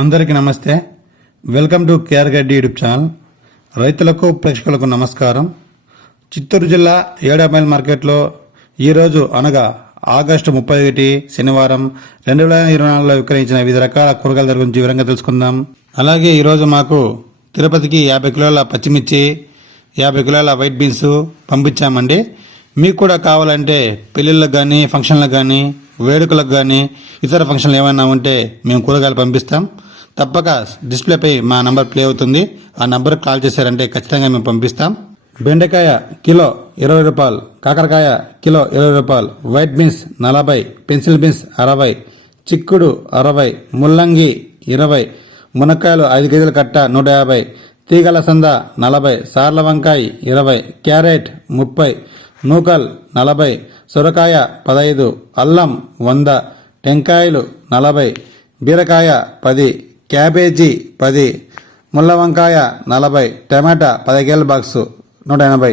అందరికీ నమస్తే. Welcome to KR Gaddi YouTube channel. రైతులకు ప్రేక్షకులకు నమస్కారం. చిత్తూరు జిల్లా ఏడామైల్ మార్కెట్లో ఈరోజు అనగా ఆగస్టు ముప్పై ఒకటి శనివారం రెండు వేల ఇరవై నాలుగులో విక్రయించిన వివిధ రకాల కూరగాయల ధర గురించి వివరంగా తెలుసుకుందాం. అలాగే ఈరోజు మాకు తిరుపతికి యాభై కిలోల పచ్చిమిర్చి యాభై కిలోల వైట్ బీన్స్ పంపించామండి. మీకు కూడా కావాలంటే పెళ్ళిళ్ళకు కానీ ఫంక్షన్లకు కానీ వేడుకలకు కానీ ఇతర ఫంక్షన్లు ఏమైనా ఉంటే మేము కూరగాయలు పంపిస్తాం. తప్పక డిస్ప్లేపై మా నంబర్ ప్లే అవుతుంది. ఆ నంబర్కి కాల్ చేశారంటే ఖచ్చితంగా మేము పంపిస్తాం. బెండకాయ కిలో ఇరవై రూపాయలు కాకరకాయ కిలో ఇరవై రూపాయలు వైట్ బీన్స్ నలభై పెన్సిల్ బీన్స్ అరవై చిక్కుడు అరవై ముల్లంగి ఇరవై మునక్కాయలు ఐదు కేజీల కట్ట నూట యాభై తీగల సంద నలభై సార్ల వంకాయ ఇరవై క్యారెట్ ముప్పై నూకల్ నలభై సొరకాయ పదహైదు అల్లం వంద టెంకాయలు నలభై బీరకాయ పది క్యాబేజీ పది ముళ్ళ వంకాయ నలభై టమాటా పదికేళ్ళ బాక్సు నూట ఎనభై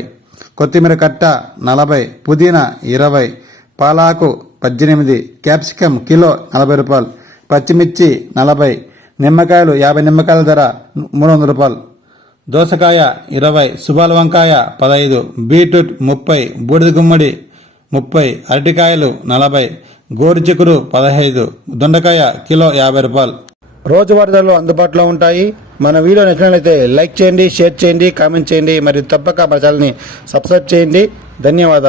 కొత్తిమీర కట్ట నలభై పుదీనా ఇరవై పాలాకు పద్దెనిమిది క్యాప్సికమ్ కిలో నలభై రూపాయలు పచ్చిమిర్చి నలభై నిమ్మకాయలు యాభై నిమ్మకాయల ధర మూడు వందల రూపాయలు దోసకాయ ఇరవై సుబాల వంకాయ పదహైదు బీట్రూట్ ముప్పై బూడిద గుమ్మడి ముప్పై అరటికాయలు నలభై గోరుచిక్కుడు పదహైదు దొండకాయ కిలో యాభై రూపాయలు. రోజువారీ ధరలు అందుబాటులో ఉంటాయి. మన వీడియో నచ్చినట్లయితే లైక్ చేయండి షేర్ చేయండి కామెంట్ చేయండి. మరియు తప్పక మన ఛానల్ని సబ్స్క్రైబ్ చేయండి. ధన్యవాదాలు.